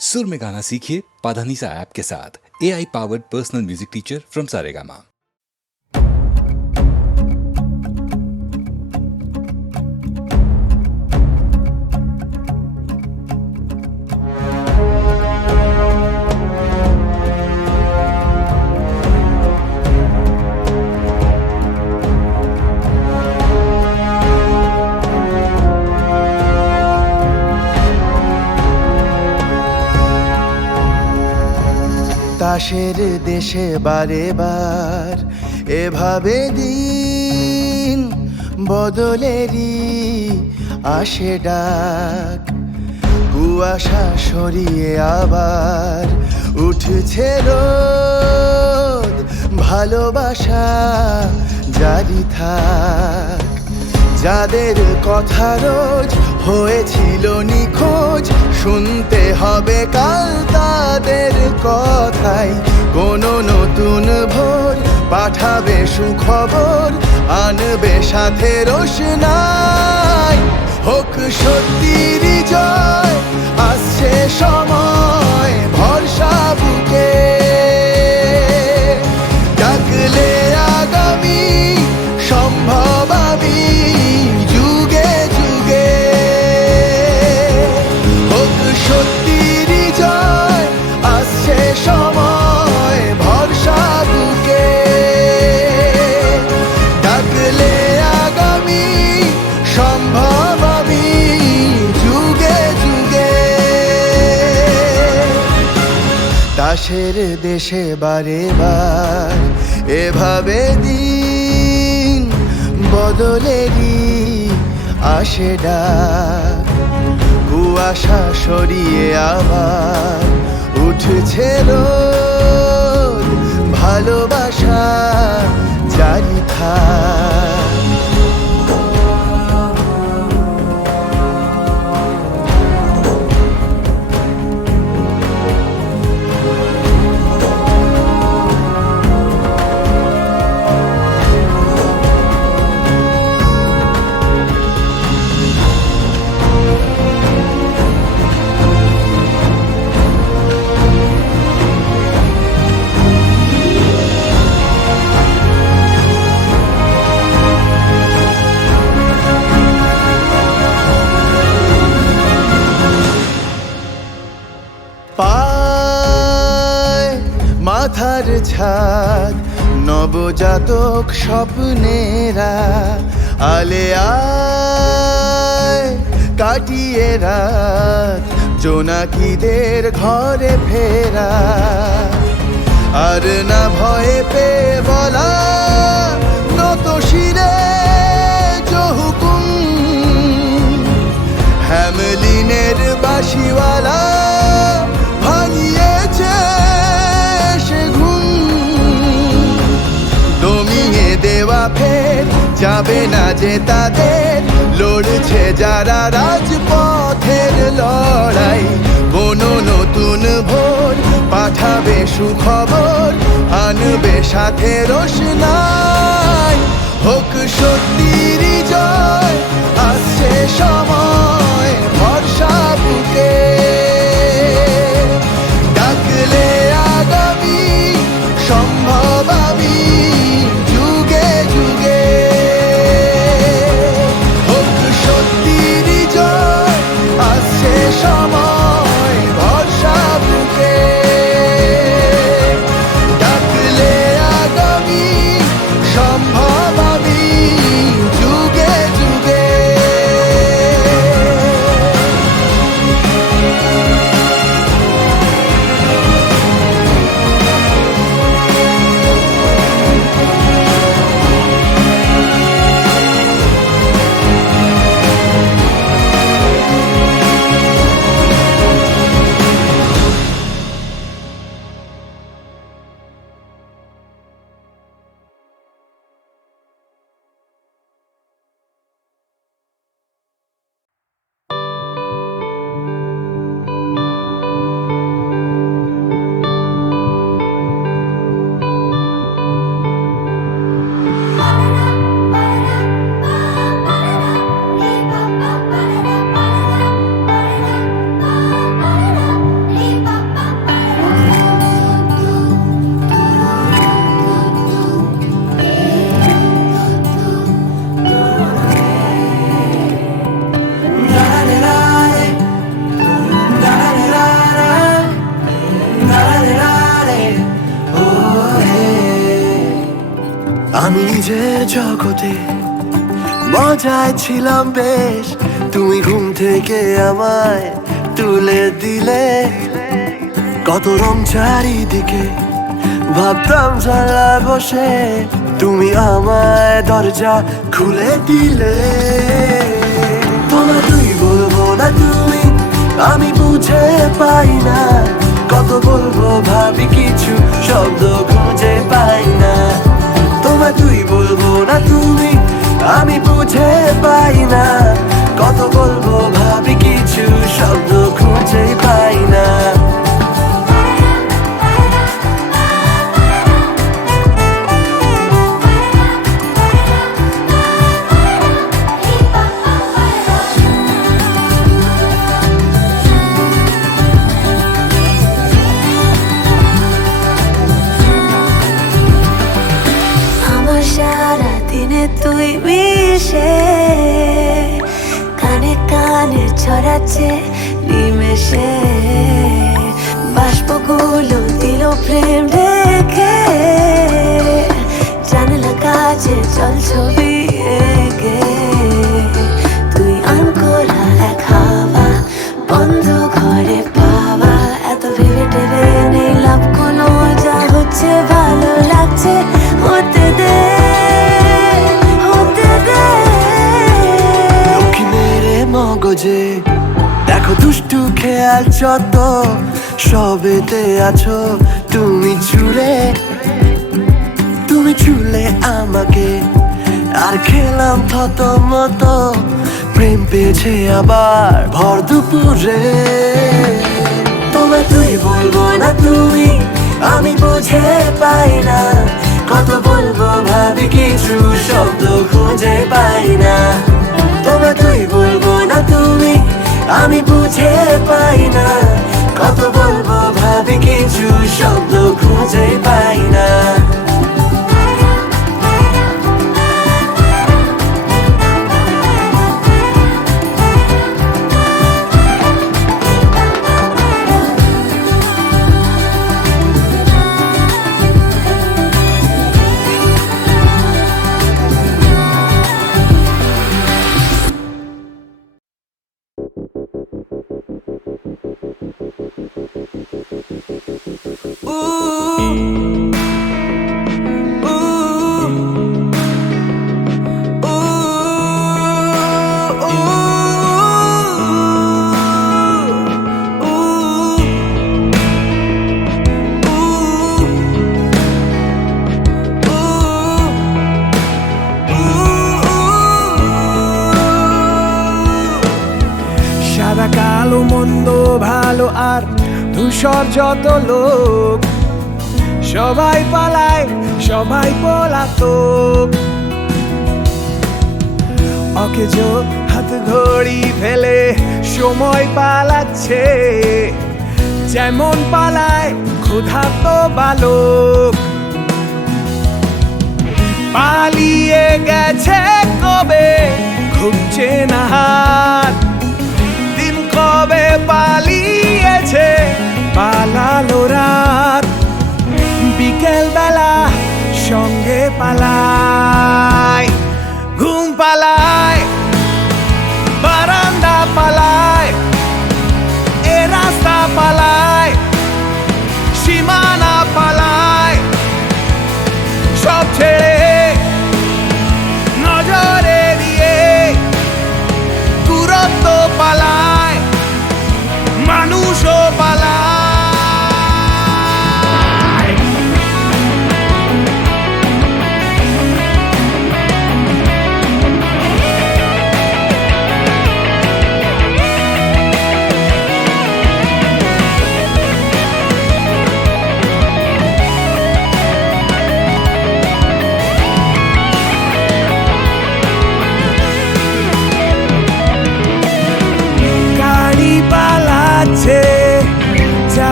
सुर में गाना सीखिए पाधानीसा ऐप के साथ। AI powered personal music teacher from Saregama. তাসের দেশে বারে বার এভাবে দিন বদলেরই আসে ডাক। কুয়াশা সরিয়ে আবার উঠছে রোদ, ভালোবাসা জারি থাক। যাদের কথা রোজ হয়েছিল নিখোঁজ, শুনতে হবে কাল তাদের কথাই। কোনো নতুন ভোর পাঠাবে সুখবর, আনবে সাথে রোশনাই। হোক সত্যির জয়, আসছে সময় ভরসা বুকে। ডাকলে আগামী সম্ভব আমি যুগে যুগে। হোক সত্যির জয়, আসছে সময় ভরসা বুকে। ডাকলে আগামী সম্ভব আমি যুগে যুগে। তাসের দেশে বারে বার এভাবে দিন বদলেরই আসে ডাক। কুয়াশা সরিয়ে আবার উঠছে রোদ, ভালোবাসা জারি থাক। পায় মাথার ছাদ নবজাতক স্বপ্নেরা, আলে আয় কাটিয়ে রাত জোনাকিদের ঘরে ফেরা। আর না ভয়ে পেয়ে বলা নত শিরে জহুকুম। হ্যামলিনের বাঁশিওয়ালা ভাঙিয়েছে সে ঘুম। দমিয়ে দেওয়া ফের যাবে না যে তাদের, লড়ছে যারা রাজপথের লড়াই। কোনো নতুন ভোর পাঠাবে সুখবর, আনবে সাথে রোশনাই। হোক সত্যির জয়, আসছে সময় ভরসা বুকে। ডাকলে আগামী সম্ভব আমি যুগে যুগে। হোক সত্যির জয়, আসছে সময় ভরসা বুকে। ডাকলে আগামী সম্ভব আমি যুগে যুগে। জগতে মজায় ছিলাম বেশ, তুমি ঘুম থেকে আমায় তুলে দিলে। কত রং চারিদিকে ভাবতাম জানলায় বসে, তুমি আমায় দরজা খুলে দিলে। তোমায় তুই বলবো না তুমি, আমি বুঝে পাই না। কত বলবো ভাবি কিছু শব্দ খুঁজে পাই না। তোমায় তুই বলবো না তুমি, আমি বুঝে পাই না। কত বলবো ভাবি কিছু শব্দ খুঁজে পাই না। আমার সারা দিনে তুই মিশে, কানে কানে ছড়াচ্ছে নিমেষে। বাষ্পগুলো দিল প্রেম ঢেকে, জানলা কাছে চল ছবি এঁকে। তুই আনকোরা এক হাওয়া, বন্ধ ঘরে পাওয়া। এত ভেবে টেবে নেই লাভ কোনো, যা হচ্ছে ভালো লাগছে হতে দে, হতে দে। দক্ষিণের মগজে দেখো দুষ্টু খেয়াল যত, সবেতে আছো তুমি চুলে। তুমি চুলে আমাকে আর খেলাম থত মতো, প্রেম পেয়েছে আবার ভর দুপুরে। তোমায় তুই বলবো না তুমি, আমি বুঝে পাই না। কত বলবো ভাবি কিছু শব্দ খুঁজে পাই না। তোমায় তুই বলবো না তুমি, আমি বুঝে পাই না। কত বলবো ভাবি কিছু শব্দ খুঁজে পাই না। সাদা কালো মন্দ ভালো আর ধূসর যত লোক, সবাই পালায় সবাই পলাতক। অকেজো হাত ঘড়ি ফেলে সময় পালাচ্ছে, যেমন পালায় ক্ষুধার্ত বালক। পালিয়ে গেছে কবে খুঁজছে না হাত, দিন কবে পালিয়েছে পালালো রাত। বিকেল বেলা সঙ্গে পালায়, ঘুম পালায়, বারান্দা পালায়, এ রাস্তা পালায়, সীমানা পালায়। সব ছেড়ে নজরে দিয়ে দূরত্ব পালায়, মানুষও পালায়।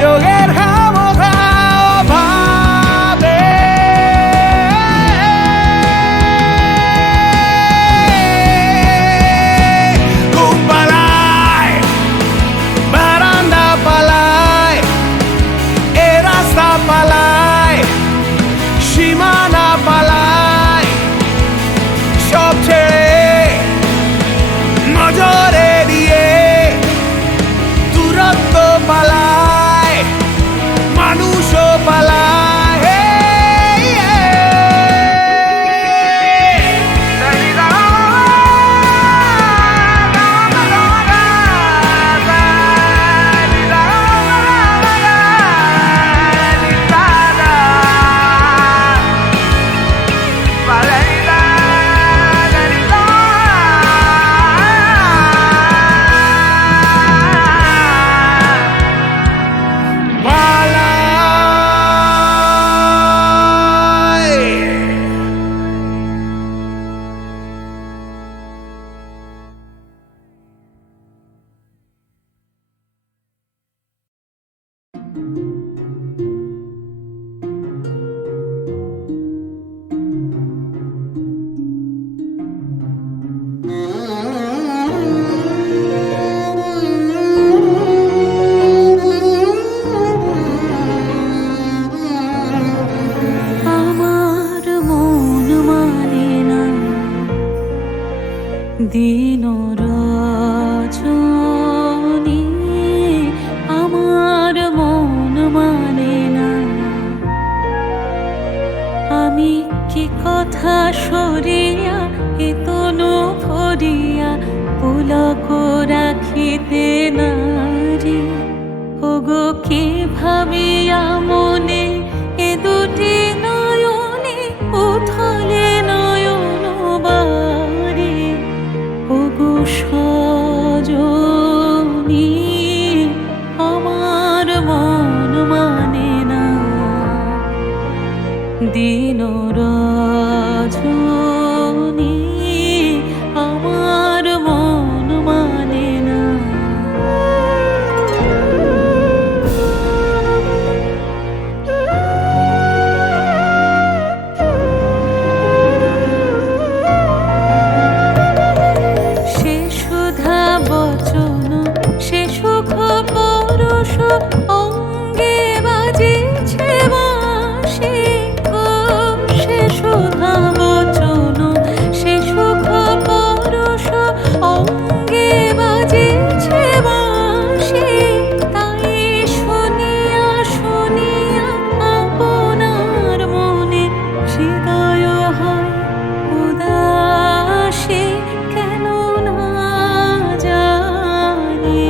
যোগের খামোখা ভাবে ঘুম পালায় বারান্দা পালায় এ রাস্তা পালায় সীমানা পালায় সব ছেড়ে নজরে দিয়ে দূরত্ব পালায় মানুষও পালায় আমার মন মানে না দিন রজনী, আমার মন মানে না। আমি কি কথা সরিয়া এ তনু ভরিয়া পুলক রাখিতে নারী, ওগো কি ভাবিয়া মনে এ দুটি নয়নে উথলে নয়ন বারে, ওগো সজনী আমার মন মানে না দিন রজনী, আমার মন মানে না। সে সুধা বচন সে সুখ পরশ অঙ্গে বাজিছে বাঁশি গো, সে সুধা বচন সে সুখ পরশ অঙ্গে বাজিছে বাঁশি, তাই শুনিয়া শুনিয়া আপনার মনে হৃদয় হয় উদাসী, কেন না জানি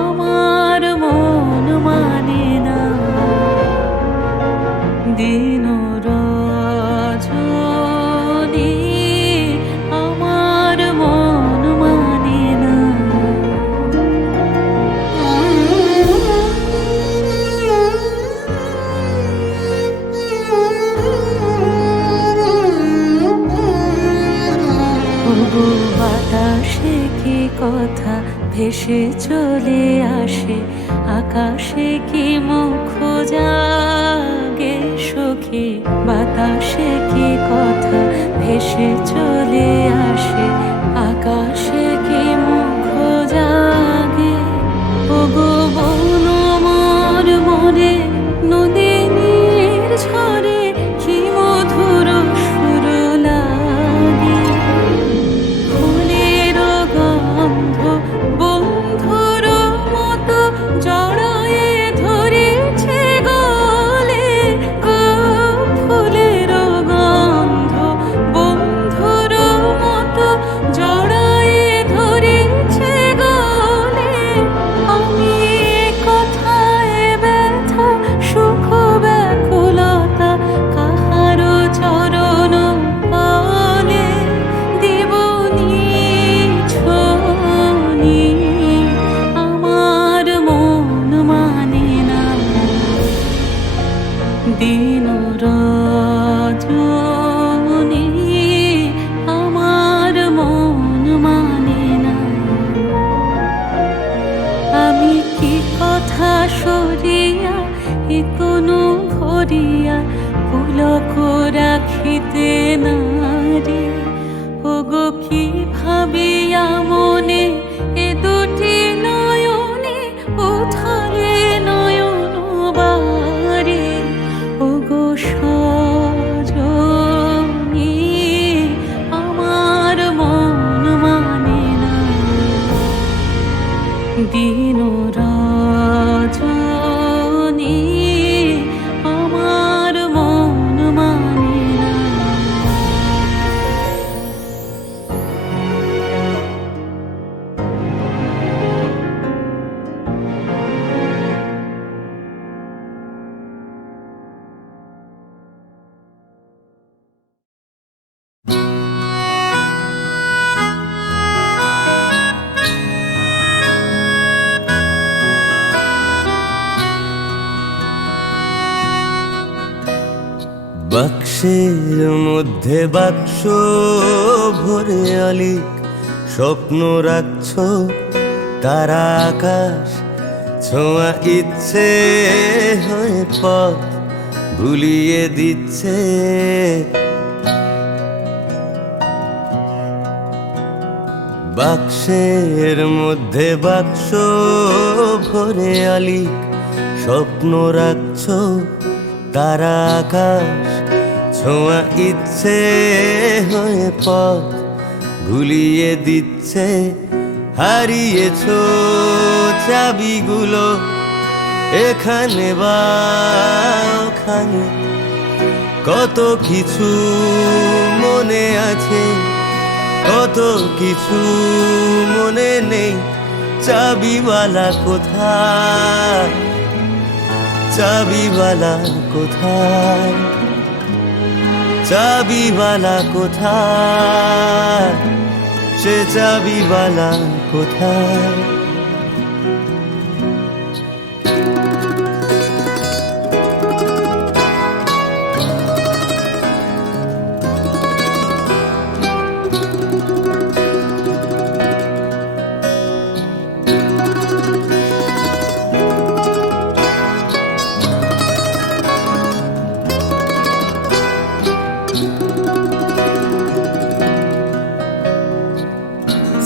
আমার মন মানে না দিন রজনী, আমার মন মানে না। ওগো বাতাসে কি কথা ভেসে চলে আসে, আকাশে কি মুখ জাগে সখী, বাতাসে কি কথা ভেসে চলে আসে, আকাশে কি মুখ জাগে, ওগো বন মোর মরে নদীর ঝরে কি মধুর সুর লাগে, ফুলের গন্ধ বন্ধুর মতো জড়ায়ে ধরেছে গলে গো, ফুলের গন্ধ বন্ধুর মতো জড়ায়ে ধরেছে গলে, আমি বাক্সের মধ্যে বাক্স ভরে অলিক স্বপ্ন রাখছ, তারা আকাশ ছোঁয়া ইচ্ছে হয়ে পথ ভুলিয়ে দিচ্ছে। বাক্সের মধ্যে বাক্স ভরে অলিক স্বপ্ন রাখছ, তারা আকাশ ছোঁয়া ইচ্ছে হয়ে পথ ভুলিয়ে দিচ্ছে। হারিয়েছ চাবিগুলো এখানে বা ওখানে, কত কিছু মনে আছে, কত কিছু মনে নেই। চাবিওয়ালা কোথায়, চাবিওয়ালা কোথায়, চাবিওয়ালা কোথায়, সে চাবিওয়ালা কোথায়?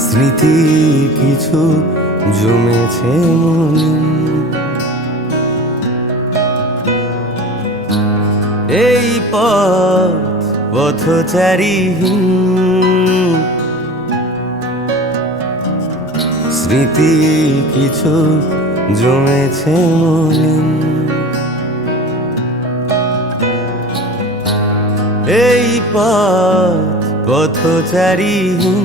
স্মৃতি কিছু জমেছে মনে, এই পথ পথচারীহীন। স্মৃতি কিছু জমেছে মনে, এই পথ পথচারীহীন।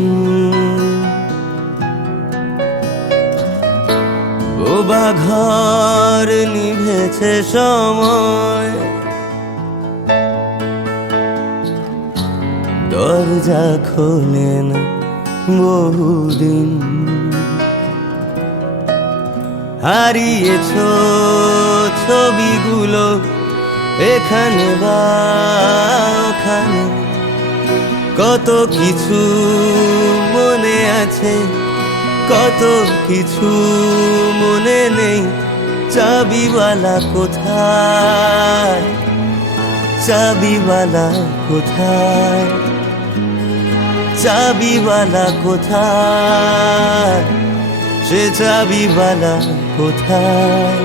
বোবা ঘর নিভেছে সময়, দরজা খোলে না বহুদিন। হারিয়েছ ছবিগুলো এখানে বা ওখানে, কত কিছু মনে আছে, কত কিছু মনে নেই। চাবিওয়ালা কোথায়, চাবিওয়ালা কোথায়, চাবিওয়ালা কোথায়, সে চাবিওয়ালা কোথায়?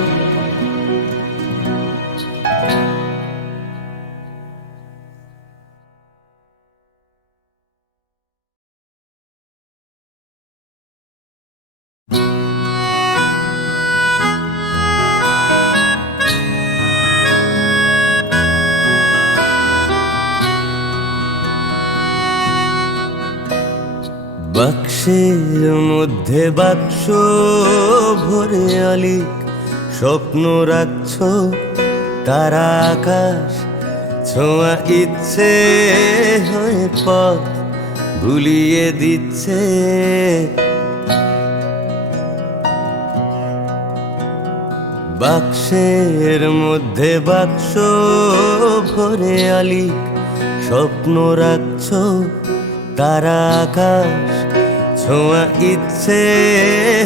বাক্সের মধ্যে বাক্স ভরে অলিক স্বপ্ন রাখছ, তারা আকাশ ছোঁয়া ইচ্ছে হয়ে পথ ভুলিয়ে দিচ্ছে। বাক্সের মধ্যে বাক্স ভরে অলিক স্বপ্ন রাখছ, তারা আকাশ ছোঁয়া ইচ্ছে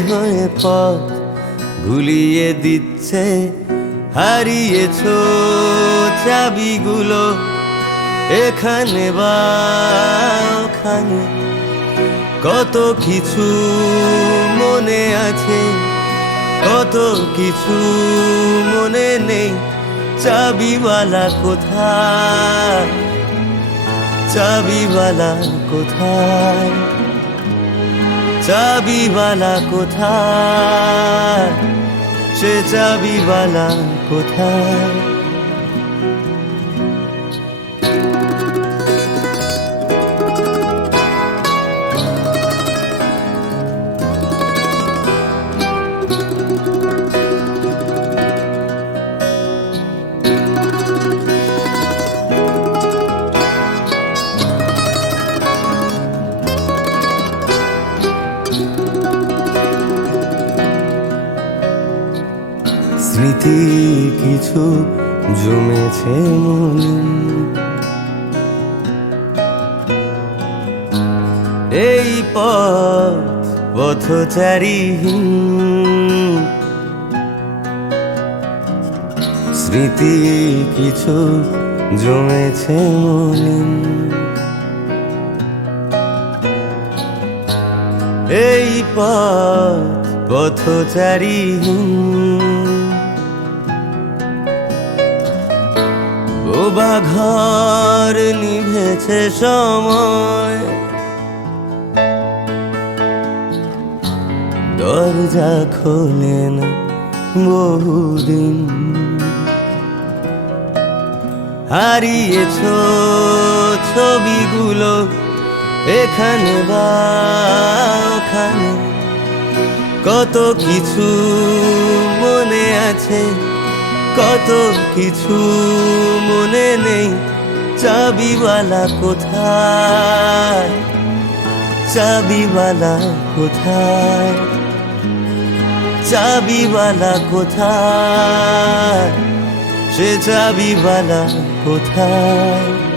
হয়ে পথ ভুলিয়ে দিচ্ছে। হারিয়েছ চাবিগুলো এখানে বা ওখানে, কত কিছু মনে আছে, কত কিছু মনে নেই। চাবিওয়ালা কোথায়, চাবিওয়ালা কোথায়, চাবিওয়ালা কোথায়, সে চাবিওয়ালা কোথায়? স্মৃতি কিছু জমেছে মনে, এই পথচারীহীন স্মৃতি কিছু জমেছে মলিন। এই পথচারীহীন ও ঘর নিভেছে সময়, দরজা খোলে না বহুদিন। হারিয়েছ ছবিগুলো এখানে বা ওখানে, কত কিছু মনে আছে, কত কিছু মনে নেই। চাবিওয়ালা কোথায়, চাবিওয়ালা কোথায়, চাবিওয়ালা কোথায়, সে চাবিওয়ালা কোথায়?